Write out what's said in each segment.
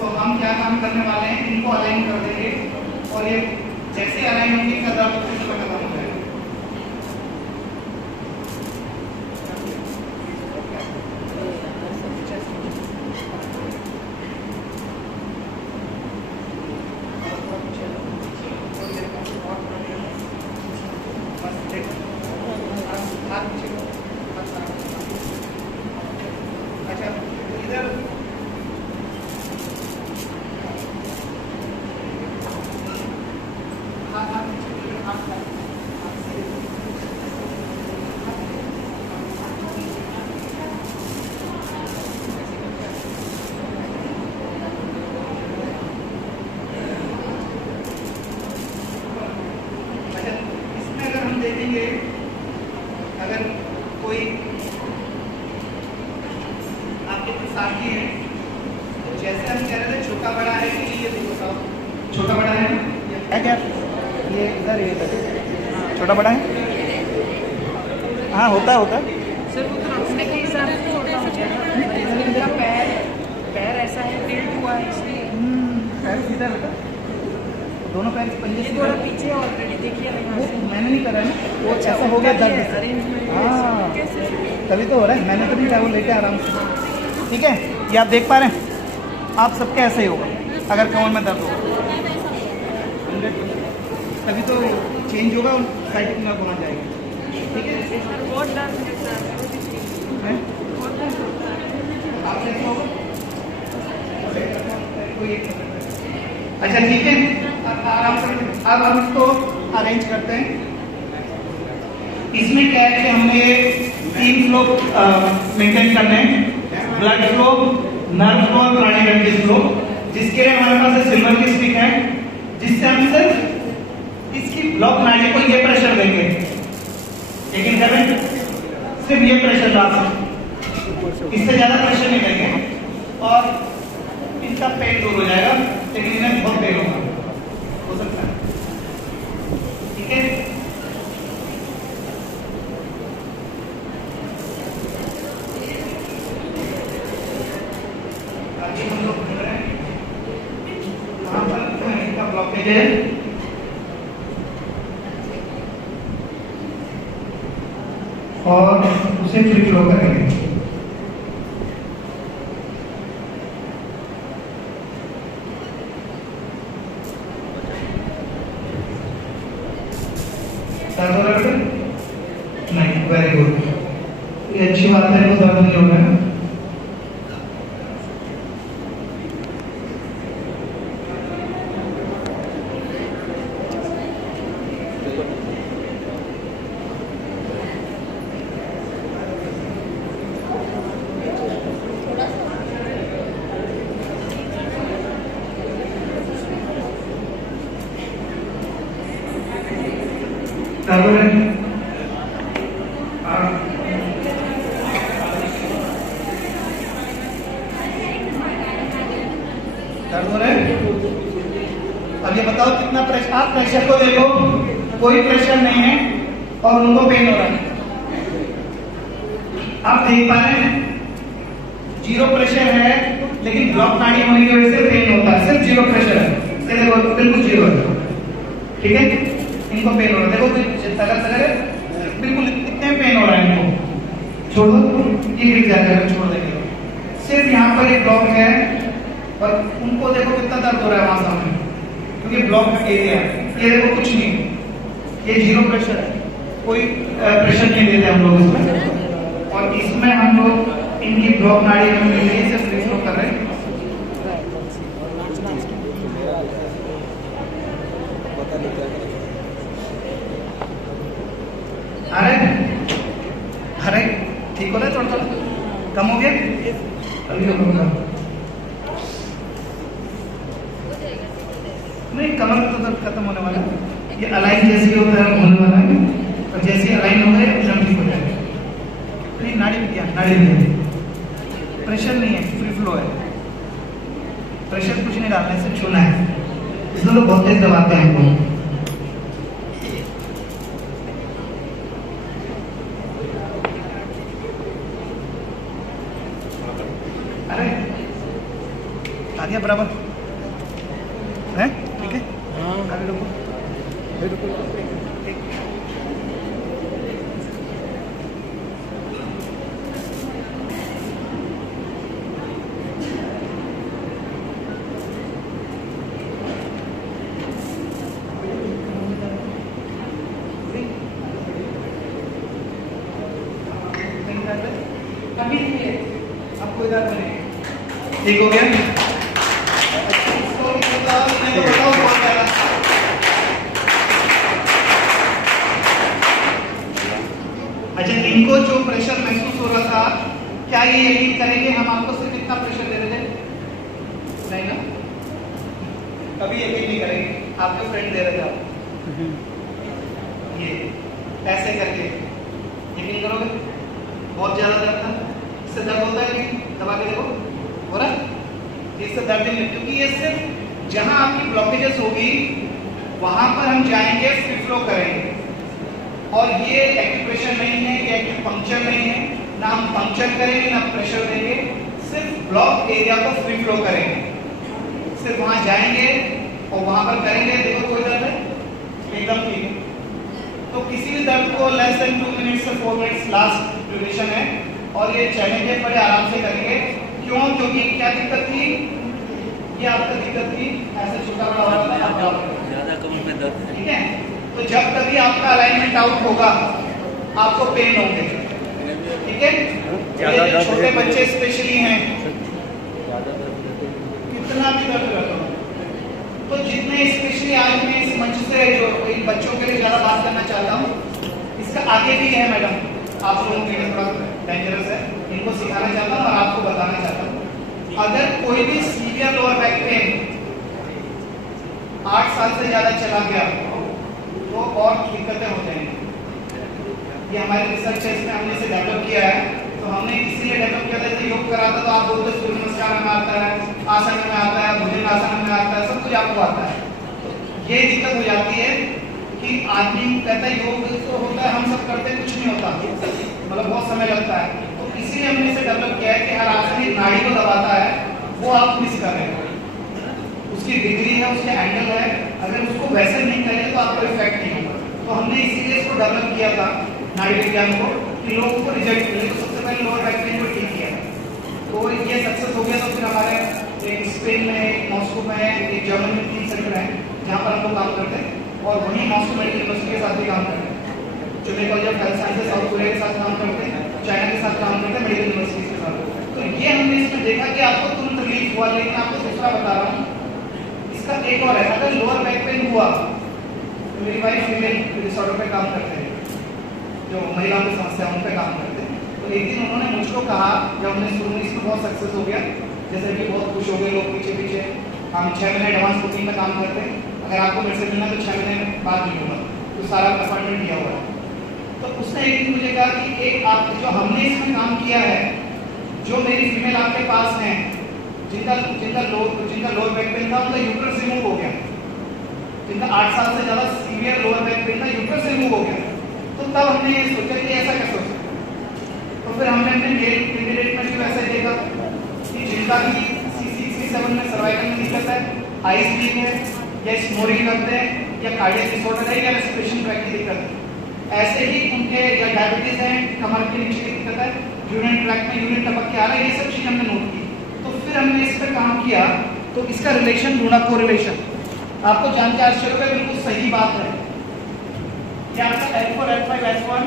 तो हम क्या काम करने वाले हैं, इनको अलाइन कर देंगे और ये जैसे अलाइन होंगे इनका दर्द खत्म हो जाएगा। अच्छा इधर इसमें अगर हम देखेंगे, अगर कोई आपके कुछ साथी है तो जैसे हम कह रहे थे छोटा बड़ा है कि ये देखो साहब छोटा बड़ा है क्या, ये इधर छोटा बड़ा है, हाँ होता है सर वो तो रखने के हिसाब से छोटा हो जाएगा। इनका पैर ऐसा है, टिल्ट हुआ है इसलिए पैर सीधा है बेटा, दोनों पैर पंजे ये थोड़ा पीछे ऑलरेडी देखिए वो मैंने नहीं करा है, वो ऐसा हो गया दर्द से। हाँ तभी तो हो रहा है, मैंने तो नहीं कहा, वो लेटे आराम से। ठीक है, ये आप देख पा रहे हैं, आप सबके ऐसे ही होगा अगर कमर में दर्द होगा, तभी तो चेंज होगा और साइटिक नर्व वहाँ जाएगा। ठीक है, बहुत दर्द है, बहुत दर्द होता है। आपसे क्या होगा? अच्छा ठीक है, आराम से अब हम इसको अरेंज करते हैं। इसमें क्या है कि हमने 3 फ्लो मेंटेन करने हैं, ब्लड फ्लो, नर्व फ्लो और प्राणी गंभीर फ्लो, जिसके लिए हमारे पास सिल्वर की स्टिक है, जिससे हम सिर्फ इसकी ब्लॉक नाड़ी को ये प्रेशर देंगे, लेकिन करें सिर्फ ये प्रेशर डाल सकते, इससे ज्यादा प्रेशर नहीं देंगे और इनका पेन दूर हो जाएगा, लेकिन इन्हें बहुत पेन हो सकता है। ठीक है, आगे हम लोग बढ़ रहे हैं, कहाँ पर इनका ब्लॉकेज है, और उसे फ्री फ्लो करेंगे। नहीं, वेरी गुड, ये अच्छी बात है, वो दर्द नहीं हो रहा है। अब ये बताओ कितना प्रेशर, आप प्रेशर को देखो, कोई प्रेशर नहीं है और उनको पेन हो रहा है, आप देख पा रहे हैं, 0 प्रेशर है, लेकिन ब्लॉक नाड़ी होने की वजह से पेन होता है, सिर्फ 0 प्रेशर है, देखो बिल्कुल 0 है। ठीक है, इनको पेन हो रहा है, देखो सगर बिल्कुल इतने पेन हो रहा है इनको, छोड़ो ये गिर जाएगा, छोड़ देंगे, सिर्फ यहाँ पर एक ब्लॉक है और उनको देखो कितना दर्द हो रहा है वहां सामने, क्योंकि ब्लॉक एरिया है, ये देखो कुछ नहीं, ये 0 प्रेशर है, कोई प्रेशर नहीं देते हम लोग इसमें, और इसमें हम लोग इनकी ब्लॉक नाड़ी से फ्री फ्लो कर रहे हैं। अरे ठीक हो रहा है, थोड़ा थोड़ा कम हो गया, अभी तो कम नहीं, कमर में तो दर्द खत्म होने वाला है, ये अलाइन जैसे होता है होने वाला है, और जैसे अलाइन हो गए एकदम ठीक हो जाएगा। नहीं, नाड़ी विज्ञान प्रेशर नहीं है, फ्री फ्लो है, प्रेशर कुछ नहीं डालना है, सिर्फ छूना है, इसमें तो बहुत तेज दबाते हैं हमको। आ गया बराबर है, ठीक है। आगे रुको। आपको इधर ठीक हो गया। अच्छा, इनको जो प्रेशर महसूस हो रहा था, क्या ये यकीन करेंगे हम आपको सिर्फ इतना प्रेशर दे रहे थे? नहीं ना, कभी यकीन नहीं करेंगे। आपके फ्रेंड दे रहे थे आप ये ऐसे करके, यकीन करोगे? बहुत ज्यादा दर्द था, इससे दर्द होता है कि दबा के देखो हो रहा है, इससे दर्द नहीं, क्योंकि ये सिर्फ जहां आपकी ब्लॉकेजेस होगी वहां पर हम जाएंगे, फ्री फ्लो करेंगे। और ये एक्यूप्रेशर नहीं है, ये एक्यूपंक्चर नहीं है, ना हम पंक्चर करेंगे ना प्रेशर देंगे, सिर्फ ब्लॉक एरिया को फ्री फ्लो करेंगे। सिर्फ वहां जाएंगे और वहां पर करेंगे। देखो कोई दर्द है? एकदम ठीक है। तो किसी भी दर्द को लेस देन 2 मिनट से 4 मिनट लास्ट ड्यूरेशन है, और ये चलेंगे बड़े आराम से करेंगे। क्यों? क्योंकि क्या दिक्कत थी? ये आपका दिक्कत थी, ऐसे छोटा बड़ा हो रहा था, ज्यादा कमर में दर्द है, ठीक है। तो जब कभी आपका अलाइनमेंट आउट होगा आपको पेन होंगे, ठीक है। ये जो छोटे बच्चे स्पेशली हैं, कितना भी दर्द रहता है, तो जितने स्पेशली आज मैं इस मंच से जो इन बच्चों के लिए ज़्यादा बात करना चाहता हूँ, इसका आगे भी है मैडम, आप लोगों के लिए थोड़ा डेंजरस है, इनको सिखाना चाहता हूँ और आपको बताना चाहता हूँ। अगर कोई भी सीवियर लोअर बैक पेन 8 साल से ज़्यादा चला गया तो और दिक्कतें हो जाएंगी। ये हमारे रिसर्च है, इसमें हमने इसे डेवलप किया है। तो हमने इसीलिए डेवलप किया था कि योग कराता तो आप बोलते सूर्य नमस्कार में आता है, आसन में आता है, भुजंगासन में आता है, सब कुछ आपको आता है। तो ये दिक्कत हो जाती है कि आदमी कहता है योग तो होता है, हम सब करते हैं, कुछ नहीं होता, मतलब बहुत समय लगता है। तो इसीलिए हमने इसे डेवलप किया है कि हर आसन एक नाड़ी को दबाता है, वो आप मिस कर रहे हो। उसकी डिग्री है, उसके एंगल है, अगर उसको वैसे नहीं करेंगे तो आपको इफेक्ट नहीं होगा। तो हमने इसीलिए इसको डेवलप किया था नाड़ी विज्ञान को, कि लोगों को रिजल्ट मिले। तो सबसे पहले लोअर बैक पेन को ठीक किया, तो ये सक्सेस हो गया। तो फिर हमारे एक स्पेन में, एक मॉस्को में, एक जर्मनी में 3 सेंटर हैं जहाँ पर हम लोग काम करते हैं, और वहीं मॉस्को मेडिकल यूनिवर्सिटी के साथ भी काम करते हैं, जो college of health sciences south Korea के साथ काम करते हैं, चाइना के साथ काम करते हैं, मेडिकल यूनिवर्सिटी के साथ। तो ये हमने इसमें देखा कि आपको तुरंत रिलीफ हुआ। लेकिन आपको दूसरा बता रहा हूँ, इसका एक और है, अगर लोअर बैक पेन हुआ, तो मेरी वाइफ फीमेल डिसऑर्डर पे काम करते हैं, जो महिलाओं की समस्या उन पे काम करते हैं। तो एक दिन उन्होंने मुझको कहा, जब हमने शुरू में इसमें बहुत सक्सेस हो गया, जैसे कि बहुत खुश हो गए लोग, पीछे पीछे हम 6 महीने एडवांस बुकिंग में काम करते हैं, अगर आपको मेरे से मिलना तो 6 महीने बाद मिलूंगा, तो सारा अपॉइंटमेंट दिया हुआ है। तो उसने एक दिन मुझे कहा कि एक आप जो हमने इसमें काम किया है, जो मेरी फीमेल आपके पास हैं, जिनका लोअर बैक पेन था, उनका यूट्रस रिमूव हो गया, जिनका 8 साल से ज़्यादा सीवियर लोअर बैक पेन था, यूट्रस रिमूव हो गया। तो तब हमने ये सोचा कि ऐसा कैसे हो सकता है। तो फिर हमने अपने मेल कैंडिडेट में भी ऐसे देखा कि जिनका भी C6 C7 में सर्वाइकल में दिक्कत है, आइस वीक है, या स्नोरिंग करते हैं, या कार्डियक डिसऑर्डर है, या रेस्पिरेशन ट्रैक की दिक्कत है, ऐसे ही उनके या डायबिटीज है, कमर के नीचे की दिक्कत है, यूरिन ट्रैक में यूरिन टपक के आ रहा है, ये सब चीज़ हमने नोट की। तो फिर हमने इस पर काम किया, तो इसका रिलेशन ढूंढा, कोरिलेशन। आपको जान के आश्चर्य होगा, बिल्कुल सही बात है। ये आपका L4, L5, S1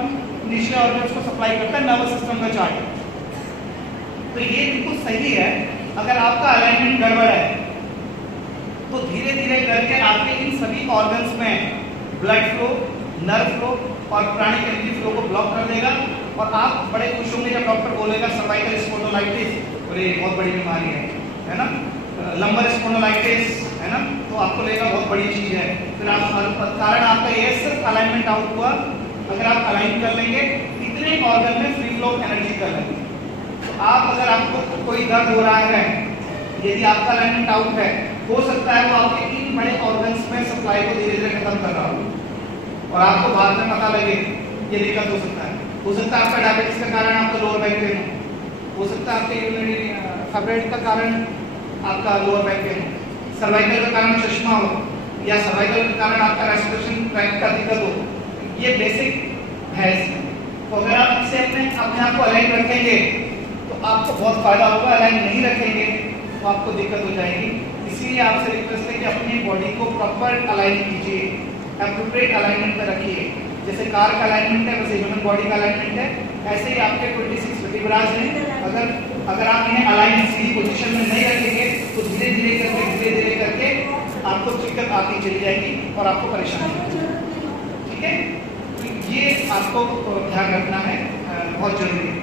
निचले ऑर्गन्स को सप्लाई करता है, नर्वस सिस्टम का चार्ट। तो ये बिल्कुल सही है। अगर आपका अलाइनमेंट गड़बड़ है तो धीरे धीरे करके आपके इन सभी ऑर्गन्स में ब्लड फ्लो, नर्व फ्लो और प्राणिक एनर्जी फ्लो को ब्लॉक कर देगा, और आप बड़े खुश होंगे जब डॉक्टर बोलेगा सर्वाइकल स्पॉन्डिलोलाइटिस, और ये बहुत बड़ी बीमारी है ना, लंबर स्पॉन्डिलोलाइटिस है ना, तो आपको लगेगा बहुत बड़ी चीज है। फिर आप कारण आपका ये सिर्फ अलाइनमेंट आउट हुआ। अगर आप अलाइन कर लेंगे, इतने ऑर्गन में फ्री फ्लो एनर्जी कर लेंगे, तो आप अगर आपको कोई दर्द हो रहा है, यदि आपका अलाइनमेंट आउट है, हो सकता है वो आपके 3 बड़े ऑर्गन्स में सप्लाई को धीरे धीरे खत्म कर रहा हो, और आपको बाद में पता लगे ये दिक्कत हो सकता है। हो सकता है आपका डायबिटीज का कारण आपका लोअर बैक पेन हो सकता है आपके यूरिनरी फाइब्रोइड का कारण आपका लोअर बैक पेन हो, सर्वाइकल के कारण चश्मा हो, या सर्वाइकल के कारण आपका रेस्पिरेशन ट्रैक का दिक्कत हो, ये बेसिक है इसमें। तो अगर आप इसे अपने आप को अलाइन रखेंगे तो आपको बहुत फायदा होगा, अलाइन नहीं रखेंगे तो आपको दिक्कत हो जाएगी। इसीलिए आपसे रिक्वेस्ट है कि अपनी बॉडी को प्रॉपर अलाइन कीजिए, एप्रोप्रिएट अलाइनमेंट में रखिए। जैसे कार का अलाइनमेंट है वैसे ह्यूमन बॉडी का अलाइनमेंट है, ऐसे ही आपके 26 वर्टिब्रास हैं। अगर आप इन्हें अलाइन सीधी पोजीशन में नहीं रखेंगे तो धीरे धीरे करके आपको दिक्कत आती चली जाएगी और आपको परेशानी होगी। ठीक है, तो ये आपको ध्यान रखना है, बहुत जरूरी है।